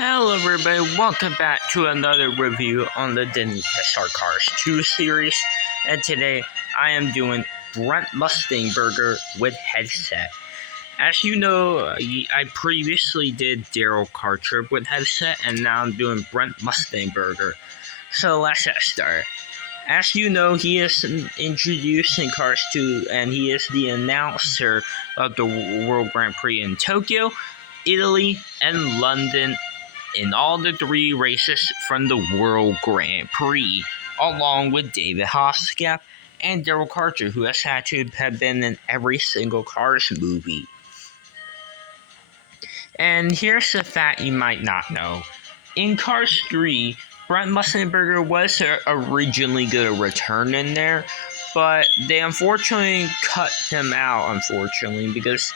Hello everybody, welcome back to another review on the Diecast Cars 2 series, and today I am doing Brent Mustangburger with headset. As you know, I previously did Daryl Cartrip with headset, and now I'm doing Brent Mustangburger. So let's get started. As you know, he is introduced in Cars 2, and he is the announcer of the World Grand Prix in Tokyo, Italy, and London, in all the three races from the World Grand Prix, along with David Hasselhoff and Daryl Carter, who has had to have been in every single Cars movie. And here's a fact you might not know. In Cars 3, Brent Mustangburger was originally going to return in there, but they unfortunately cut him out, because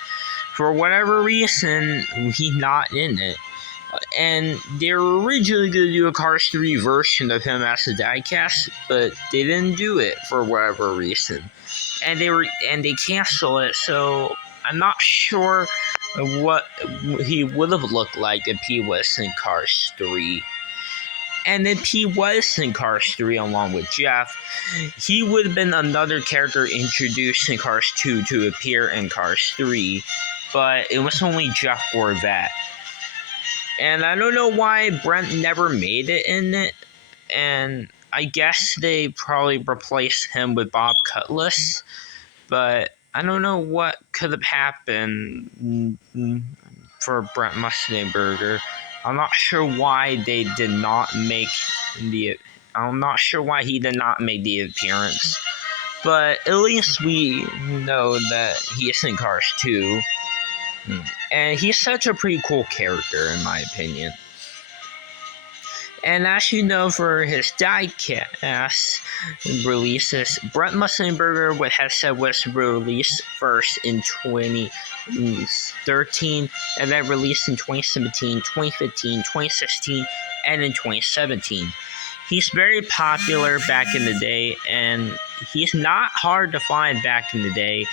for whatever reason, he's not in it. And they were originally going to do a Cars 3 version of him as a diecast, but they didn't do it for whatever reason. And they canceled it, so I'm not sure what he would have looked like if he was in Cars 3. And if he was in Cars 3 along with Jeff, he would have been another character introduced in Cars 2 to appear in Cars 3, but it was only Jeff Gorvat. And I don't know why Brent never made it in it, and I guess they probably replaced him with Bob Cutlass, but I don't know what could have happened for Brent Mustangburger. I'm not sure why they did not make I'm not sure why he did not make the appearance, but at least we know that he is in Cars 2. And he's such a pretty cool character, in my opinion. And as you know, for his diecast releases, Brent Mustangburger with headset was released first in 2013, and then released in 2017, 2015, 2016, and in 2017. He's very popular back in the day, and he's not hard to find back in the day.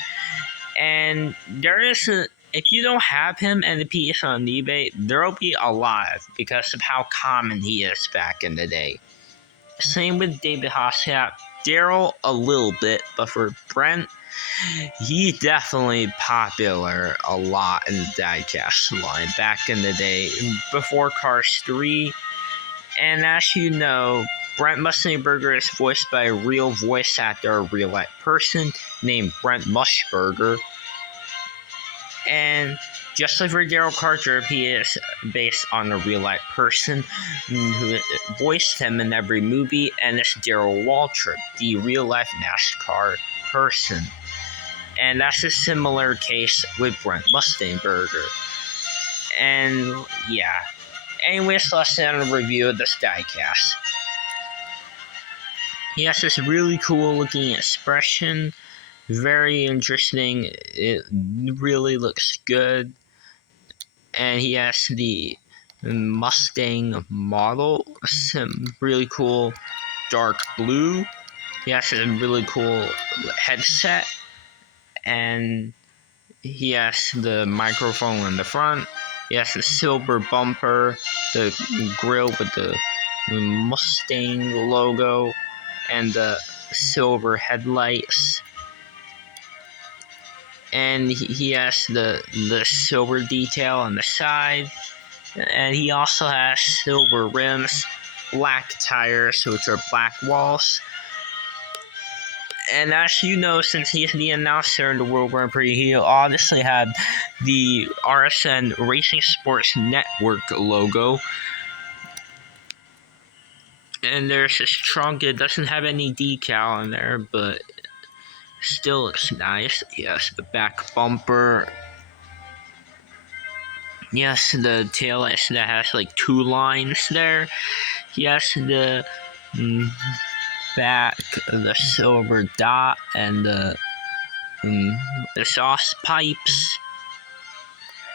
And if you don't have him and the piece on eBay, there'll be a lot because of how common he is back in the day. Same with David Hasselhoff. Daryl a little bit, but for Brent, he's definitely popular a lot in the diecast line back in the day, before Cars 3. And as you know, Brent Mustangburger is voiced by a real voice actor, a real life person named Brent Mustangburger. And just like for Daryl Carter, he is based on a real-life person who voiced him in every movie, and it's Darrell Waltrip, the real-life NASCAR person. And that's a similar case with Brent Mustangburger. And yeah. Anyways, let's get on a review of this diecast. He has this really cool-looking expression. Very interesting. It really looks good. And he has the Mustang model, some really cool dark blue. He has a really cool headset, and he has the microphone in the front. He has the silver bumper, the grill with the Mustang logo, and the silver headlights. And he has the silver detail on the side, and he also has silver rims, black tires, which are black walls. And as you know, since he's the announcer in the World Grand Prix, he obviously had the RSN Racing Sports Network logo. And there's this trunk. It doesn't have any decal in there, but still looks nice. Yes, the back bumper. Yes, the taillights that has like two lines there. Yes, the back, the silver dot, and the exhaust pipes.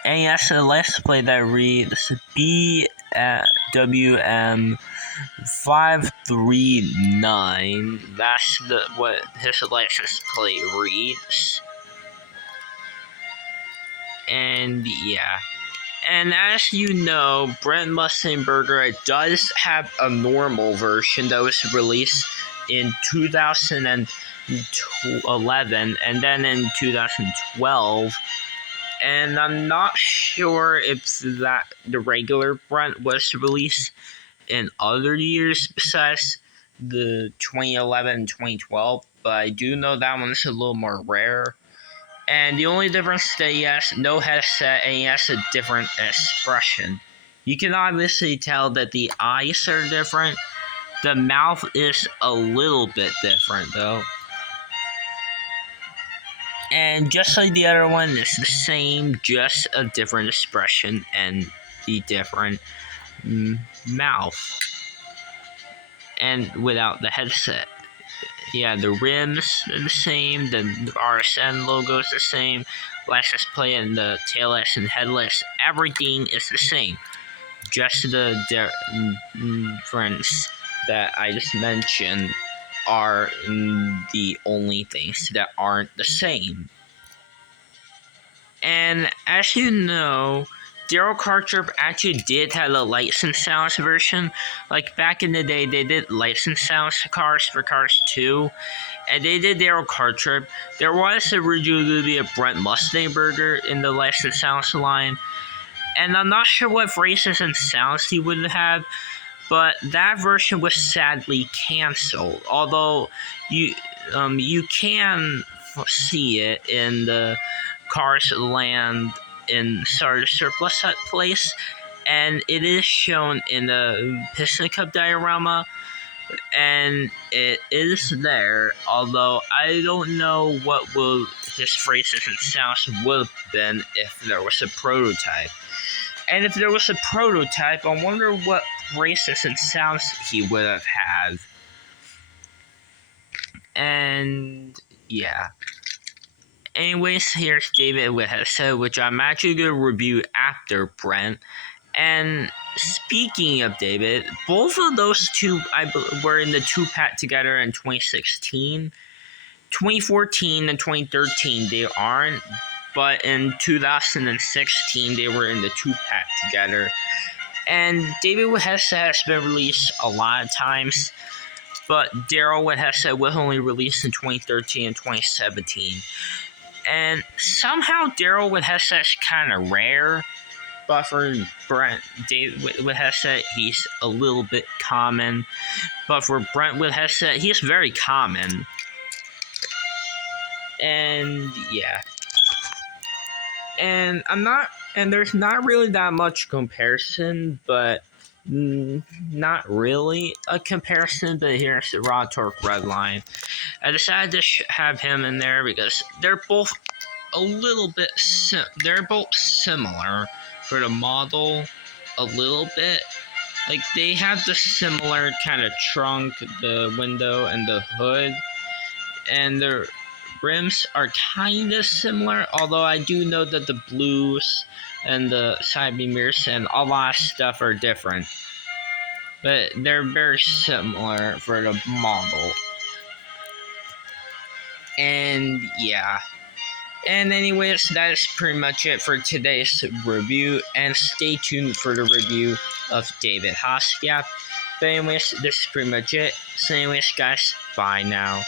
And yes, a license plate that reads BWM 539. That's what his license plate reads. And yeah. And as you know, Brent Mustangburger, it does have a normal version that was released in 2011 and then in 2012. And I'm not sure if that the regular Brent was released in other years besides the 2011 and 2012, but I do know that one's a little more rare. And the only difference is that he has no headset and he has a different expression. You can obviously tell that the eyes are different. The mouth is a little bit different though. And just like the other one, it's the same, just a different expression and the different mouth. And without the headset. Yeah, the rims are the same, the RSN logo is the same, license plate and the tailless and headless, everything is the same. Just the difference that I just mentioned are the only things that aren't the same. And as you know, Daryl Cartrip actually did have a licensed sounds version. Like back in the day, they did licensed sounds cars for Cars 2, and they did Daryl Cartrip. There was originally going to be a Brent Mustangburger in the licensed sounds line, and I'm not sure what phrases and sounds he would have, but that version was sadly canceled. Although you can see it in the Cars Land in Sarge Surplus Hut place, and it is shown in the Piston Cup diorama, and it is there, although I don't know what will his phrases and sounds would have been if there was a prototype. And if there was a prototype, I wonder what phrases and sounds he would have had. And yeah. Anyways, here's David with headset, which I'm actually going to review after Brent. And speaking of David, both of those two were in the 2-pack together in 2016. 2014 and 2013 they aren't, but in 2016 they were in the 2-pack together. And David with headset has been released a lot of times, but Daryl with headset was only released in 2013 and 2017. And somehow Daryl with headset's kind of rare, but for Brent with headset, he's a little bit common. But for Brent with headset, he's very common. And yeah. And there's not really that much comparison, but not really a comparison, but here's the Raw Torque Redline. I decided to have him in there because they're both a little bit they're both similar for the model a little bit. Like they have the similar kind of trunk, the window and the hood, and their rims are kind of similar, although I do know that the blues and the side beam mirrors and a lot of stuff are different. But they're very similar for the model. And yeah. And anyways, that is pretty much it for today's review. And stay tuned for the review of David Hasgap. But anyways, this is pretty much it. So anyways, guys, bye now.